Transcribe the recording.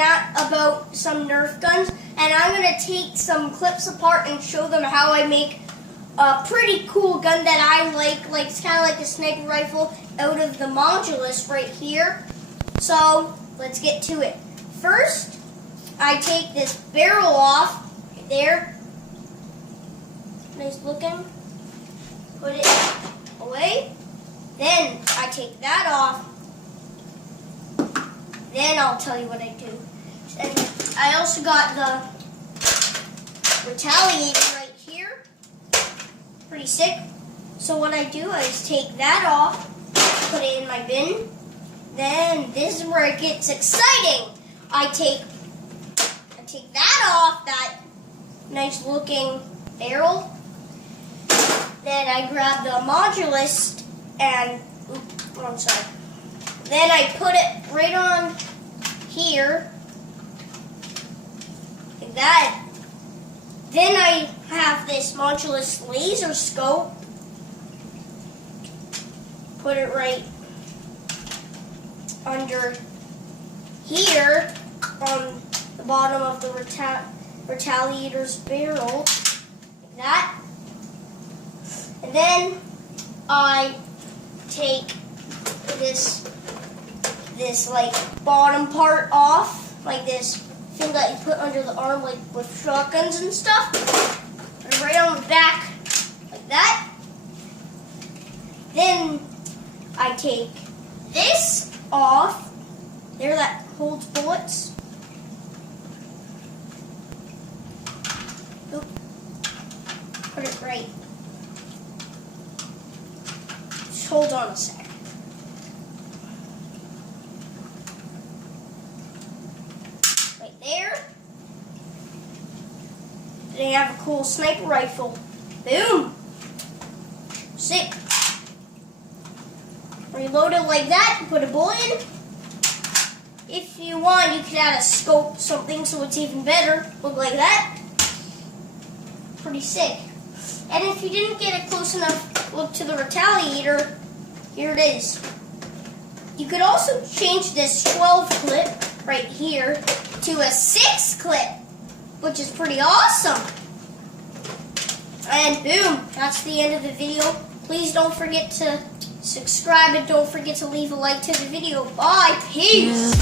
about some Nerf guns, and I'm going to take some clips apart and show them how I make a pretty cool gun that I like it's kind of like a sniper rifle out of the Modulus right here. So let's get to it. First, I take this barrel off right there. Nice looking. Put it away. Then I take that off. Then I'll tell you what I do. And I also got the Retaliator right here. Pretty sick. So what I do is take that off, put it in my bin. Then this is where it gets exciting. I take that off, that nice looking barrel. Then I grab the Modulus and, I'm sorry. Then I put it right on here, like that. Then I have this Modulus laser scope. Put it right under here on the bottom of the Retaliator's barrel, like that. And then I take this like bottom part off, like this thing that you put under the arm, like with shotguns and stuff. Put it right on the back, like that. Then I take this off, there that holds bullets. Oop. Put it right. Just hold on a sec. Right there. They have a cool sniper rifle. Boom! Sick. Reload it like that, put a bullet in. If you want, you could add a scope, something, so it's even better. Look like that. Pretty sick. And if you didn't get a close enough look to the Retaliator, here it is. You could also change this 12 clip right here to a 6 clip, which is pretty awesome. And boom, that's the end of the video. Please don't forget to subscribe and don't forget to leave a like to the video. Bye. Peace.